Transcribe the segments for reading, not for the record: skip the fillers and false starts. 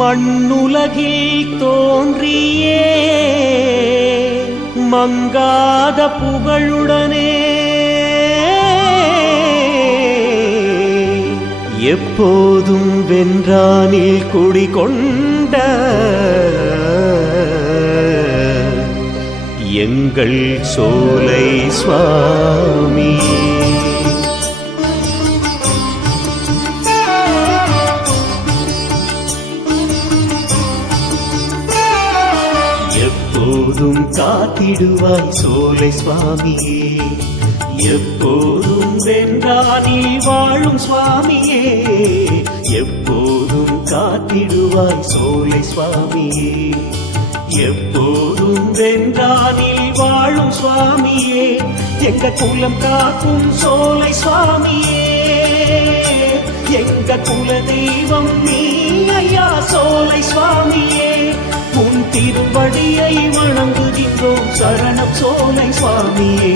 மண்ணுலகில் தோன்றியே மங்காத புகழுடனே எப்போதும் வென்றானில் குடிகொண்ட எங்கள் சோலை சுவாமி எப்போதும் காத்திடுவாய் சோலை சுவாமியே எப்போதும் வென்றானில் வாழும் சுவாமியே எப்போதும் காத்திடுவாய் சோலை சுவாமியே எப்போதும் வென்றானில் வாழும் சுவாமியே எங்க குலம் காக்கும் சோலை சுவாமியே எங்க குல தெய்வம் நீ ஐயா சோலை சுவாமியே உன் திருவடியை வணங்குகின்றோம் சரணம் சோலை சுவாமியே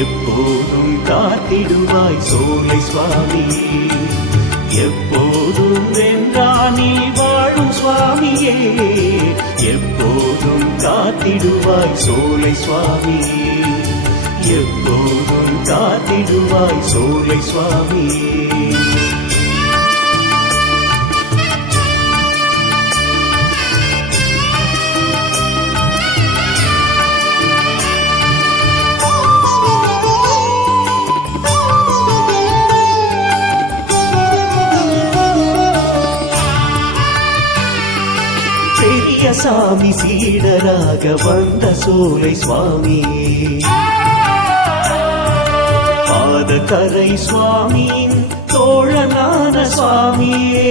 எப்போதும் காத்திடுவாய் சோலை சுவாமியே எப்போதும் வென்றானில் வாழும் சுவாமியே எப்போதும் காத்திடுவாய் சோலை சுவாமியே எப்போதும் காத்திடுவாய் சோலை சுவாமியே சாமி சீடராக வந்த சோலை சுவாமி பாதகரை சுவாமியின் தோழனான சுவாமியே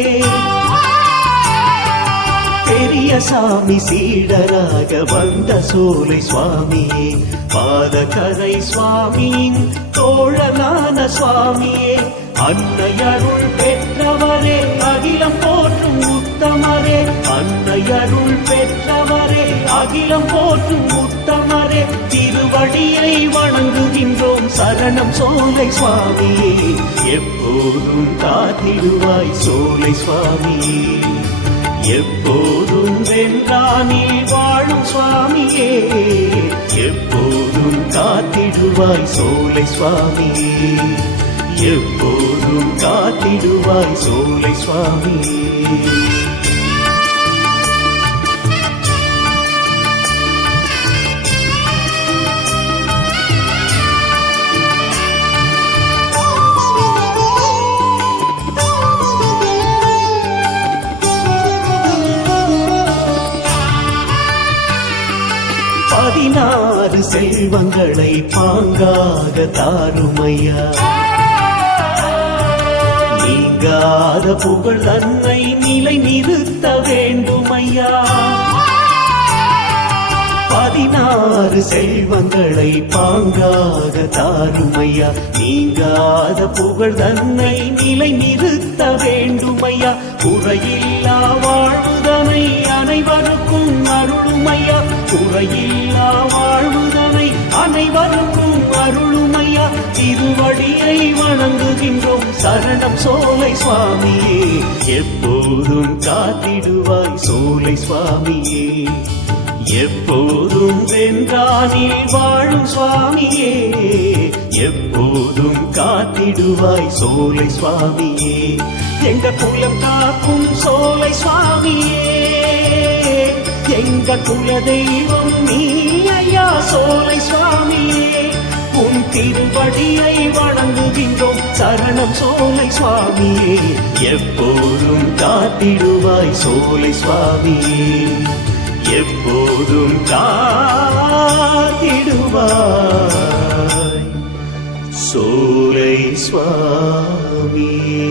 பெரிய சாமி சீடராக வந்த சோலை சுவாமியே பாதகரை சுவாமியின் தோழனான சுவாமியே அன்னையருள் பெற்றவரே அகிலம் போற்றும் உத்தமரே அன்னையருள் பெற்றவரே அகிலம் போற்றும் உத்தமரே திருவடியை வணங்குகின்றோம் சரணம் சோலை சுவாமியே எப்போதும் காத்திடுவாய் சோலை சுவாமியே எப்போதும் வென்றானில் வாழும் சுவாமியே எப்போதும் காத்திடுவாய் சோலை சுவாமியே எப்போதும் காத்திடுவாய் சோலை சுவாமியே பதினாறு செல்வங்களை பாங்காக தாருமையா நீங்காத புகழ் தன்னை நிலை நிறுத்த வேண்டுமையா 16 செல்வங்களை பாங்காக தாருமையா நீங்காத புகழ் தன்னை நிலை நிறுத்த வேண்டுமையா குறையில்லா வாழ்வுதனை அனைவருக்கும் அருளுமையா குறையில்லா வாழ்வுதனை அனைவருக்கும் அருளுமையா திருவடியை வணங்குகின்றோம் சரணம் சோலை சுவாமியே எப்போதும் காத்திடுவாய் சோலை சுவாமியே எப்போதும் வென்றானில் வாழும் சுவாமியே எப்போதும் காத்திடுவாய் சோலை சுவாமியே எங்க குலம் காக்கும் சோலை சுவாமியே எங்க குல தெய்வம் நீ ஐயா சோலை சுவாமியே உன் திருவடியை வணங்குகின்றோம் சரணம் சோலை சுவாமியே எப்போதும் காத்திடுவாய் சோலை சுவாமியே எப்போதும் காத்திடுவாய் சோலை சுவாமியே